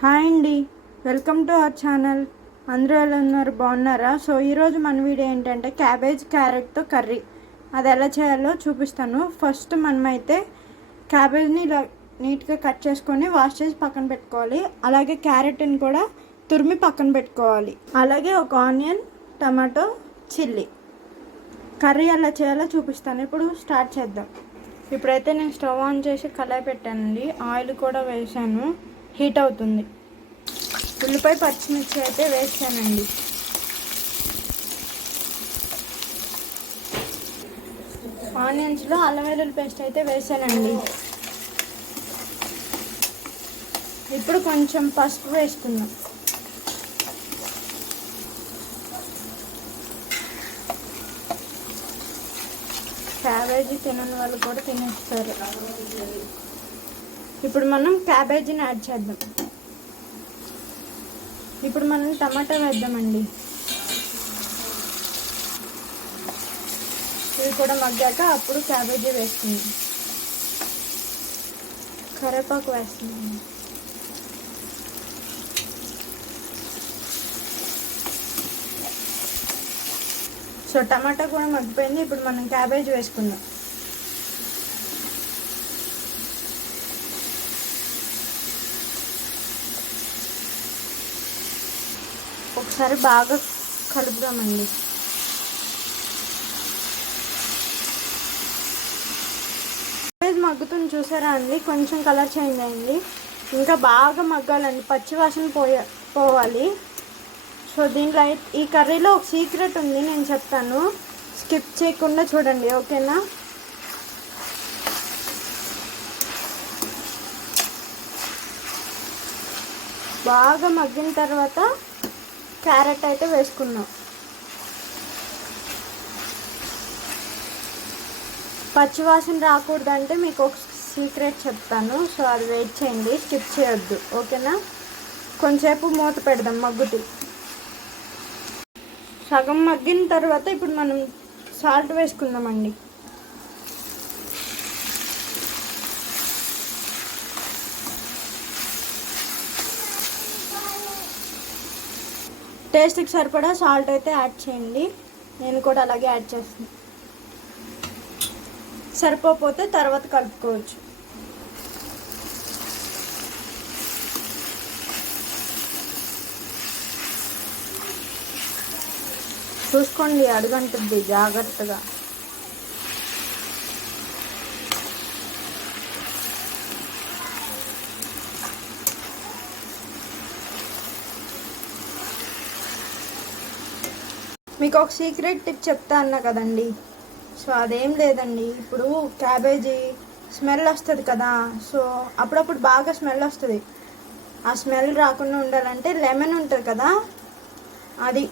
Hi అండి. Welcome to our channel. అందరూ ఎలా ఉన్నారు? బాగున్నారా? సో ఈరోజు మన వీడియో ఏంటంటే క్యాబేజ్ క్యారెట్తో కర్రీ. అది ఎలా చేయాలో చూపిస్తాను. ఫస్ట్ మనమైతే క్యాబేజ్ని ఇలా నీట్గా కట్ చేసుకొని వాష్ చేసి పక్కన పెట్టుకోవాలి. అలాగే క్యారెట్ని కూడా తురిమి పక్కన పెట్టుకోవాలి. అలాగే ఒక ఆనియన్ టమాటో చిల్లీ. కర్రీ ఎలా చేయాలో చూపిస్తాను. ఇప్పుడు స్టార్ట్ చేద్దాం. ఇప్పుడైతే నేను స్టవ్ ఆన్ చేసి కళాయి పెట్టానండి. ఆయిల్ కూడా వేసాను. హీట్ అవుతుంది. ఉల్లిపాయ పచ్చిమిర్చి అయితే వేసానండి. ఆనియన్స్లో అల్లం వెల్లుల్లి పేస్ట్ అయితే వేసానండి. ఇప్పుడు కొంచెం పసుపు వేసుకుందాం. క్యాబేజీ తినని వాళ్ళు కూడా తినేస్తారు. ఇప్పుడు మనం క్యాబేజీని యాడ్ చేద్దాం. ఇప్పుడు మనం టమాటా వేద్దామండి. ఇవి కూడా మగ్గాక అప్పుడు క్యాబేజీ వేస్తుంది. కరివేపాకు వేస్తుంది సో టమాటా కూడా మగ్గిపోయింది. ఇప్పుడు మనం క్యాబేజ్ వేసుకుందాం. ఒకసారి బాగా కలుపుదామండి మగ్గుతుంది చూసారా అండి? కొంచెం కలర్ చేంజ్ అయింది. ఇంకా బాగా మగ్గాలండి. పచ్చి వాసన పోయ పోవాలి. సో దీంట్లో ఈ కర్రీలో ఒక సీక్రెట్ ఉంది నేను చెప్తాను. స్కిప్ చేయకుండా చూడండి ఓకేనా? బాగా మగ్గిన తర్వాత క్యారెట్ అయితే వేసుకున్నాం. పచ్చివాసన రాకూడదంటే మీకు ఒక సీక్రెట్ చెప్తాను సో అది వెయిట్ చేయండి స్కిప్ చేయొద్దు ఓకేనా? కొంచెంసేపు మూత పెడదాం మగ్గుతూ. సగం మగ్గిన తర్వాత ఇప్పుడు మనం సాల్ట్ వేసుకుందామండి. టేస్ట్కి సరిపడా సాల్ట్ అయితే యాడ్ చేయండి. నేను కూడా అలాగే యాడ్ చేస్తాను సరిపోతే తర్వాత కలుపుకోవచ్చు. చూసుకోండి అడుగంటుంది జాగ్రత్తగా. మీకు ఒక సీక్రెట్ టిప్ చెప్తా అన్నా కదండి. సో అదేం లేదండి. ఇప్పుడు క్యాబేజీ స్మెల్ వస్తుంది కదా. సో అప్పుడప్పుడు బాగా స్మెల్ వస్తుంది. ఆ స్మెల్ రాకుండా ఉండాలంటే లెమన్ ఉంటుంది కదా. అది.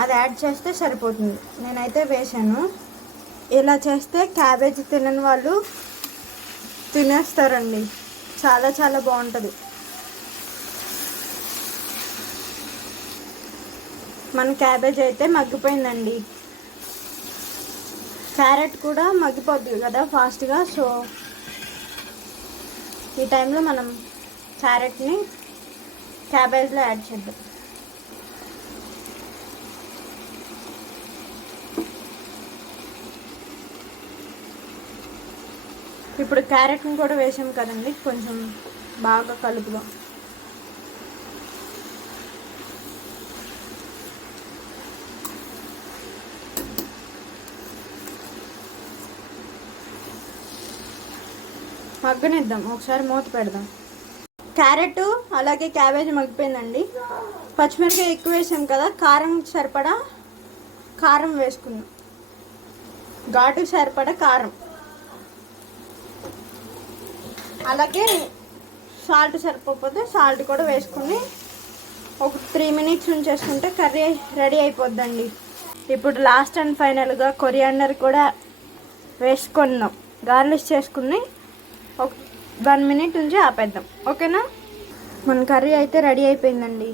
అది యాడ్ చేస్తే సరిపోతుంది. నేనైతే వేసాను ఇలా చేస్తే క్యాబేజీ తినని వాళ్ళు తినేస్తారండి. చాలా చాలా బాగుంటుంది. మన క్యాబేజ్ అయితే మగ్గిపోయిందండి. క్యారెట్ కూడా మగ్గిపోద్ది కదా ఫాస్ట్గా సో ఈ టైంలో మనం క్యారెట్ని క్యాబేజ్లో యాడ్ చేద్దాం. ఇప్పుడు క్యారెట్ని కూడా వేసాం కదండి కొంచెం బాగా కలుపుదాం. మగ్గనిద్దాం. ఒకసారి మూత పెడదాం. క్యారెట్ అలాగే క్యాబేజ్ మగ్గిపోయిందండి. పచ్చిమిరపకాయ ఎక్కువ వేసాం కదా కారం సరిపడా కారం వేసుకుందాం. ఘాటు సరిపడా కారం. అలాగే సాల్ట్ సరిపోతే సాల్ట్ కూడా వేసుకుని ఒక త్రీ మినిట్స్ ఉంచేసుకుంటే కర్రీ రెడీ అయిపోద్దండి. ఇప్పుడు లాస్ట్ అండ్ ఫైనల్గా కొరియాండర్ కూడా వేసుకుందాం. గార్లిష్ చేసుకుని ఒక వన్ మినిట్ ఉంచి ఆపేద్దాం. ఓకేనా? మన కర్రీ అయితే రెడీ అయిపోయిందండి.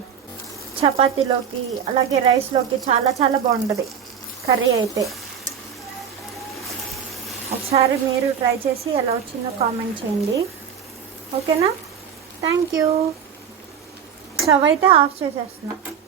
చపాతీలోకి అలాగే రైస్లోకి చాలా చాలా బాగుంటుంది కర్రీ అయితే. ఒకసారి మీరు ట్రై చేసి ఎలా వచ్చిందో కామెంట్ చేయండి. ఓకేనా? Thank you. స్టవ్ అయితే ఆఫ్ చేసేస్తున్నాను